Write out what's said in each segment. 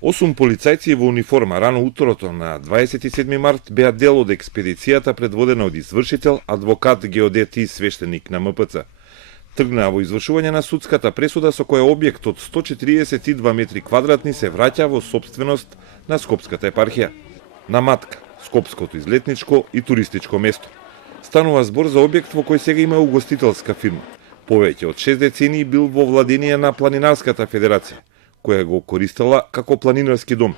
8 полицајци во униформа рано утрото на 27 март беа дел од експедицијата предводена од извршител, адвокат, геодет и свештеник на МПЦ. Тргнаа во извршување на судската пресуда со која објект од 142 метри квадратни се враќа во собственост на Скопската епархија. На Матка, Скопското излетничко и туристичко место. Станува збор за објект во кој сега има угостителска фирма. Повеќе од 6 децении бил во владение на Планинарската федерација, која го користела како планинарски дом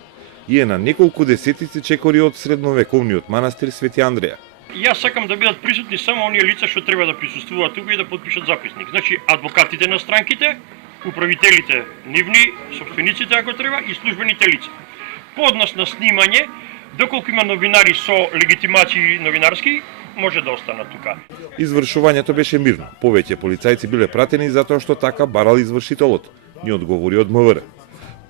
и е на неколку десетици чекори од средновековниот манастир Свети Андреја. Јас сакам да бидат присутни само оние лица што треба да присуствуваат тука и да подпишат записник. Значи, адвокатите на странките, управителите нивни, собствениците ако треба и службените лица. По однос на снимање, доколку има новинари со легитимации новинарски, може да останат тука. Извршувањето беше мирно. Повеќе полицајци биле пратени затоа што така барал извршителот, ни одговори од МВР.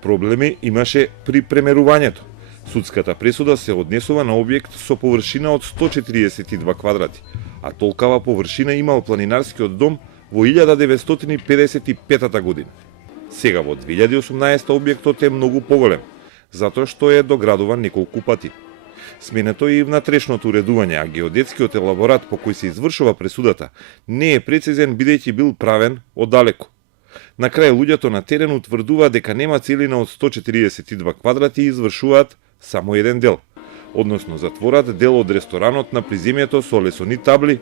Проблеми имаше при премерувањето. Судската пресуда се однесува на објект со површина од 142 квадрати, а толкава површина имал планинарскиот дом во 1955 година. Сега во 2018 објектот е многу поголем, затоа што е доградуван неколку пати. Сменето и внатрешното уредување, а геодетскиот елаборат по кој се извршува пресудата не е прецизен бидејќи бил правен оддалеку. На крај луѓето на терен утврдуваат дека нема целина од 142 квадрати и извршуваат само еден дел, односно затворат дел од ресторанот на приземјето со лесони табли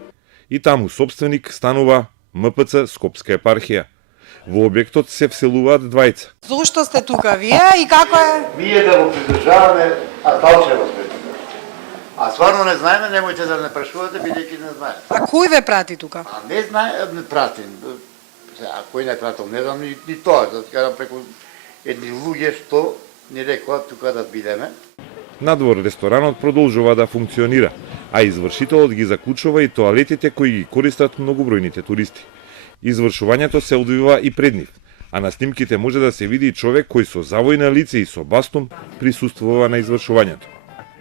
и таму собственик станува МПЦ Скопска епархија. Во објектот се вселуваат двајца. Зошто сте тука вие и како е? Вие да го придржаваме, а Талчева сме тука. А стварно не знаеме, немојте да не прашувате, бидејќи не знаеме. А кој ве прати тука? А не знае, не пратим. А кој не пратил, не знам ни тоа, да кажам преку едни луѓе што ни рекоа тука да бидеме. Надвор ресторанот продолжува да функционира, а извршителот ги заклучува и тоалетите кои ги користат многобројните туристи. Извршувањето се одвива и пред нив, а на снимките може да се види човек кој со завој на лице и со бастун присуствува на извршувањето.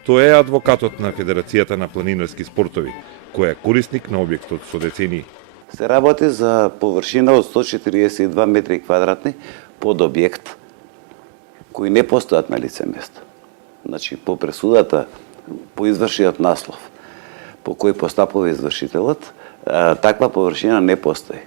Тоа е адвокатот на Федерацијата на планинарски спортови, кој е корисник на објектот со децении. Се работи за површина од 142 метри квадратни под објект кои не постојат на лице место. Значи, по пресудата, по извршиот наслов, по кој постапува извршителот, таква површина не постои.